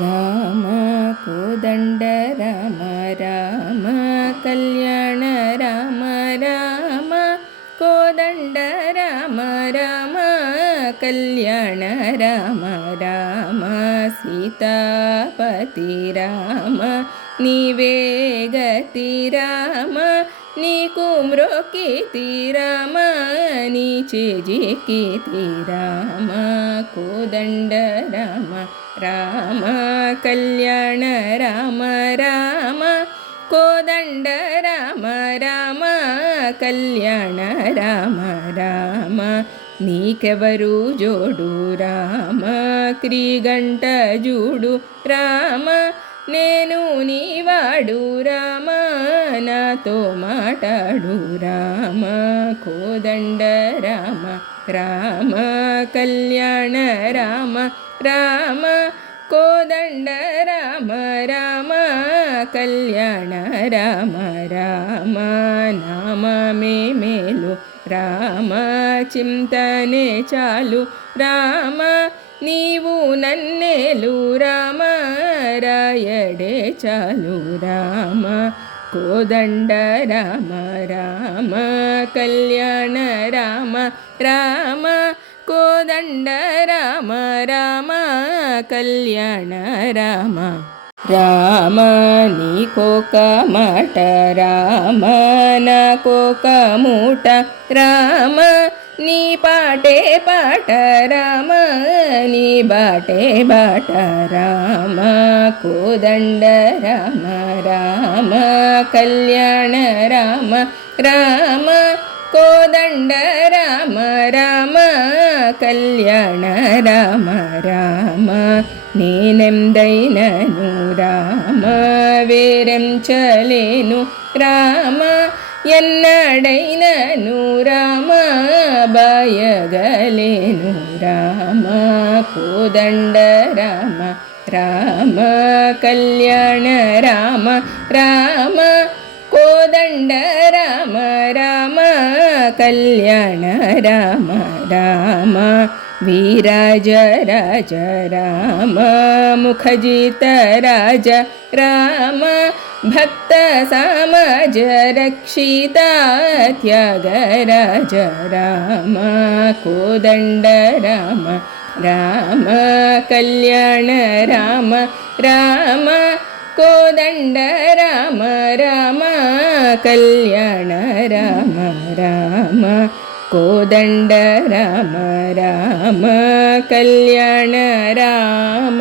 రామ కోదండ రామ రామ కళ్యాణ రామ రామ కోదండ రామ రామ కళ్యాణ రామ రామ సీతాపతి రామ నీవే గతి రామ నీకు మ్రొక్కితి రామ నీ చేజిక్కితి రామ కోదండ రామ రామ కళ్యాణ రామ రామ కోదండ రామ రామ కళ్యాణ రామ రామ నీకెవరు జోడు రామ క్రీగంట జూడు రామ నేను నీవాడు రామ నాతో మాటాడు రామ కోదండ రామ రామ కళ్యాణ రామ రామ కోదండ రామ రామ కళ్యాణ రామ రామ నామమే మేలు రామ చింతనే చాలు రామ నీవు నన్నేలు రామ రాయడే చాలు రామ కోదండ రామ రామ కళ్యాణ రామ రామ కోదండ రామ రామ కళ్యాణ రామ రామ నీకొక మాట రామ నాకొక మూట రామ నీ పాటే పాట రామ నీ బాటే బాట రామ కోదండ రామ రామ కళ్యాణ రామ రామ కోదండ రామ రామ కళ్యాణ రామ రామ నేనెందైనను రామ వేరెంచలేను రామ ఎన్నడైనను రామ బాయగలేను రామ కోదండ రామ రామ కళ్యాణ రామ రామ కోదండ రామ రామ కళ్యాణ రామ రామ వీరాజ రాజ రామ ముఖజిత రాజ రామ భక్త సమాజ రక్షిత త్యాగరాజ రామ కోదండ రామ రామ కళ్యాణ రామ రామ కోదండ రామ రామ కళ్యాణ రామ రామ కోదండ రామ రామ కళ్యాణ రామ